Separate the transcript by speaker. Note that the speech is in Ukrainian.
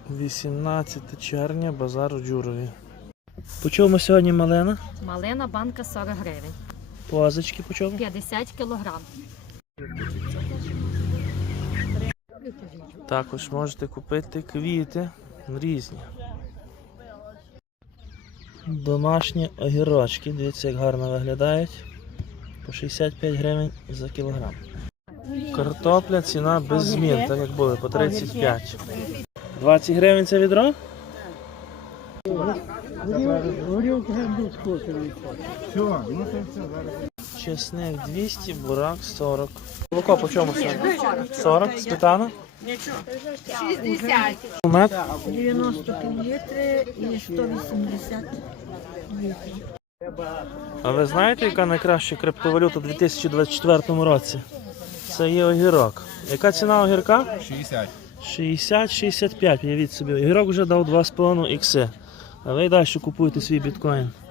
Speaker 1: 18 червня, базар у Джурові. По чому сьогодні малина?
Speaker 2: Малина банка 40 гривень.
Speaker 1: Позички по чому?
Speaker 2: 50 кілограм.
Speaker 1: Також можете купити квіти різні. Домашні огірочки, дивіться, як гарно виглядають. По 65 гривень за кілограм. Картопля ціна без змін, так як були, по 35. 20 гривень це відро? Чесник 200, бурак 40. Молоко по чому сьогодні? 40? Сметана?
Speaker 3: 60.
Speaker 1: Мед?
Speaker 3: 90 літри і 180 літрів.
Speaker 1: А ви знаєте, яка найкраща криптовалюта у 2024 році? Це є огірок. Яка ціна огірка?
Speaker 4: 60.
Speaker 1: 60-65, уявіть собі. Огірок вже дав 2,5 ікси. А ви далі купуєте свій біткоін.